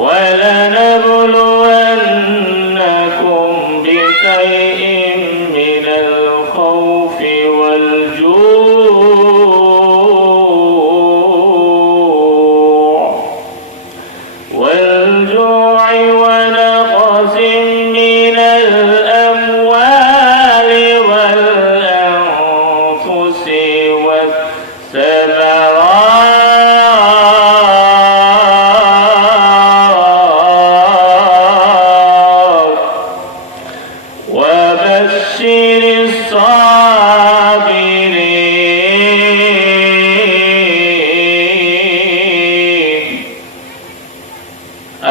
ولنبلونكم بشيء من الخوف والجوع. ونقص وبشر الصابرين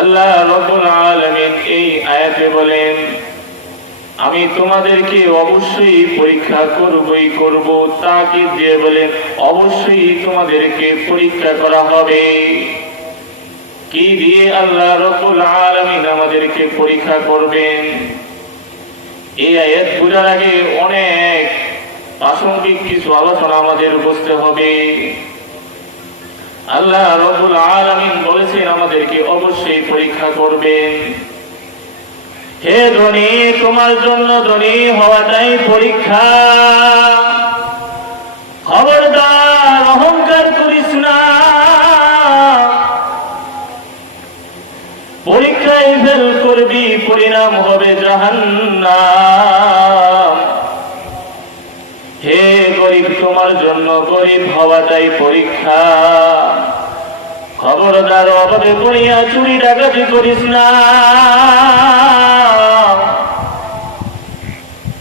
আল্লাহ রব্বুল আলামিন এই আয়াতে বলেন আমি তোমাদেরকে অবশ্যই পরীক্ষা করবই করব তাকে দিয়ে বলেন অবশ্যই তোমাদেরকে পরীক্ষা করা হবে কি দিয়ে আল্লাহ রব্বুল আলামিন আমাদেরকে পরীক্ষা করবেন এই আয়াত বোঝার আগে অনেক প্রাসঙ্গিক কিছু আলোচনা আমাদের বুঝতে হবে। আল্লাহ রব্বুল আলামিন বলেছেন, আমাদেরকে অবশ্যই পরীক্ষা করবেন। হে ধনী, তোমার জন্য ধনী হওয়াটাই পরীক্ষা। খবরদার, অহংকার করিস না। পরীক্ষায় ফেল করবি, পরিণাম হবে জাহান্নাম। হে গরিব, তোমার জন্য গরিব হওয়াটাই পরীক্ষা। খবরদার অভাবে পড়িয়া চুরি ডাকাতি করিস না।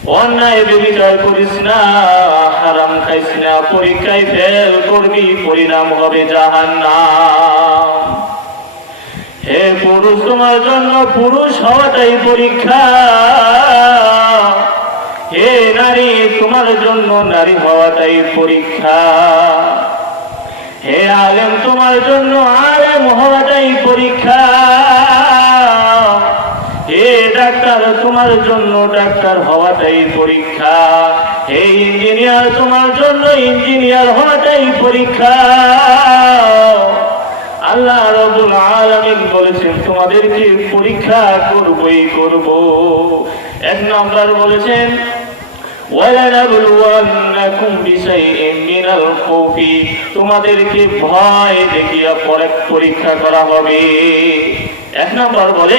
অন্যায় বিবিচার করিস না। হারাম খাইস না। পরীক্ষায় ফেল করবি, পরিণাম হবে জাহান্নাম। হে পুরুষ, তোমার জন্য পুরুষ হওয়াটাই পরীক্ষা। তোমার জন্য নারী হওয়াটাই পরীক্ষা। হে আলেম, তোমার জন্য আলেম হওয়াটাই পরীক্ষা। হে ডাক্তার, তোমার জন্য ডাক্তার হওয়াটাই পরীক্ষা। হে ইঞ্জিনিয়ার, তোমার জন্য ইঞ্জিনিয়ার হওয়াটাই পরীক্ষা। আল্লাহ রবুল আলামিন বলেছেন, তোমাদেরকে পরীক্ষা করবই করব। এক নম্বর বলেছেন তোমাদেরকে ভয় দেখিয়া পরে পরীক্ষা করা হবে। এক নম্বর বলে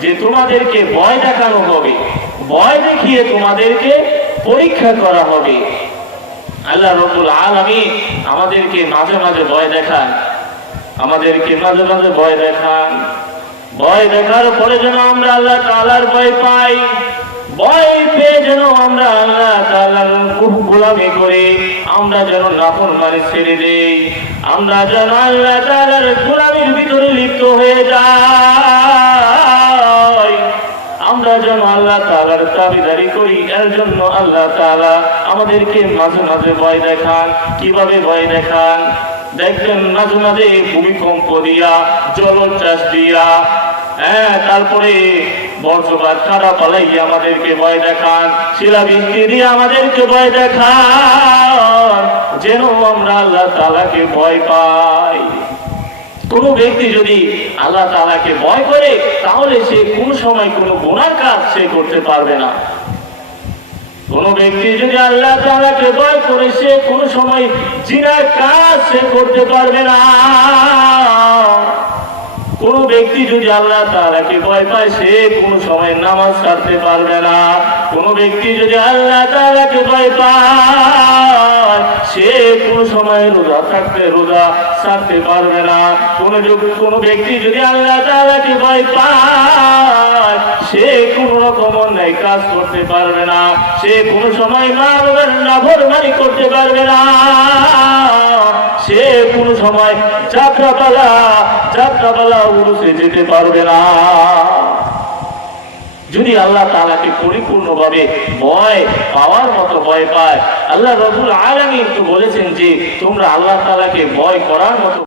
যে তোমাদেরকে ভয় দেখানো হবে। ভয় দেখিয়ে তোমাদেরকে পরীক্ষা করা হবে। আল্লাহ রব্বুল আলামিন আমাদেরকে মাঝে মাঝে ভয় দেখান। আমাদেরকে মাঝে মাঝে ভয় দেখান। ভয় দেখার পরে যেন আমরা আল্লাহ তাআলার ভয় পাই। ভয় পেয়ে যেন গোলামি করে আমরা যেন নাফর মারি ছেড়ে দেই। আমরা যেন আল্লাহ তালার গোলামির ভিতরে লিপ্ত হয়ে যাই। আমরা যেন আল্লাহ তাআলার দাবিদারি করি, এর জন্য আল্লাহ তালা আমাদেরকে মাঝে মাঝে ভয় দেখান। কীভাবে ভয় দেখান? দেখবেন মাঝে মাঝে ভূমিকম্প দিয়া জলোচ্ছ্বাস দিয়া হ্যাঁ তারপরে বর্ষবাদ খারা পালাই আমাদেরকে ভয় দেখান। শিলাবৃষ্টি দিয়ে আমাদেরকে ভয় দেখান। যেন আমরা আল্লাহ তালাকে ভয় পাই। কোন ব্যক্তি যদি আল্লাহ তালাকে ভয় করে, তাহলে সে কোন সময় কোন গুণার কাজ সে করতে পারবে না। কোন ব্যক্তি যদি আল্লাহ তাআলাকে ভয় করে, সে কোন সময় জিনার কাজ সে করতে পারবে না। ব্যক্তি যদি আল্লাহ তাআলাকে ভয় পায়, সে কোন সময় নামাজ ছাড়তে পারবে না। কোন ব্যক্তি যদি আল্লাহ তাআলাকে ভয় পায়, সে কোন সময় রোজা থাকতে, রোজা ছাড়তে পারবে না। কোন কোন ব্যক্তি যদি আল্লাহ তাআলাকে ভয় পায়, সে কোন রকম অন্যায় কাজ করতে পারবে না। সে কোন সময় মা বাবার নাফরমানি করতে পারবে না। সময় যাত্রাপালা যাত্রাপালা উড়ুসে যেতে পারবে না। যদি আল্লাহ তালাকে পরিপূর্ণভাবে ভয় পাওয়ার মতো ভয় পায়, আল্লাহ রবুল আমি একটু বলেছেন যে তোমরা আল্লাহ তালাকে ভয় করার মতো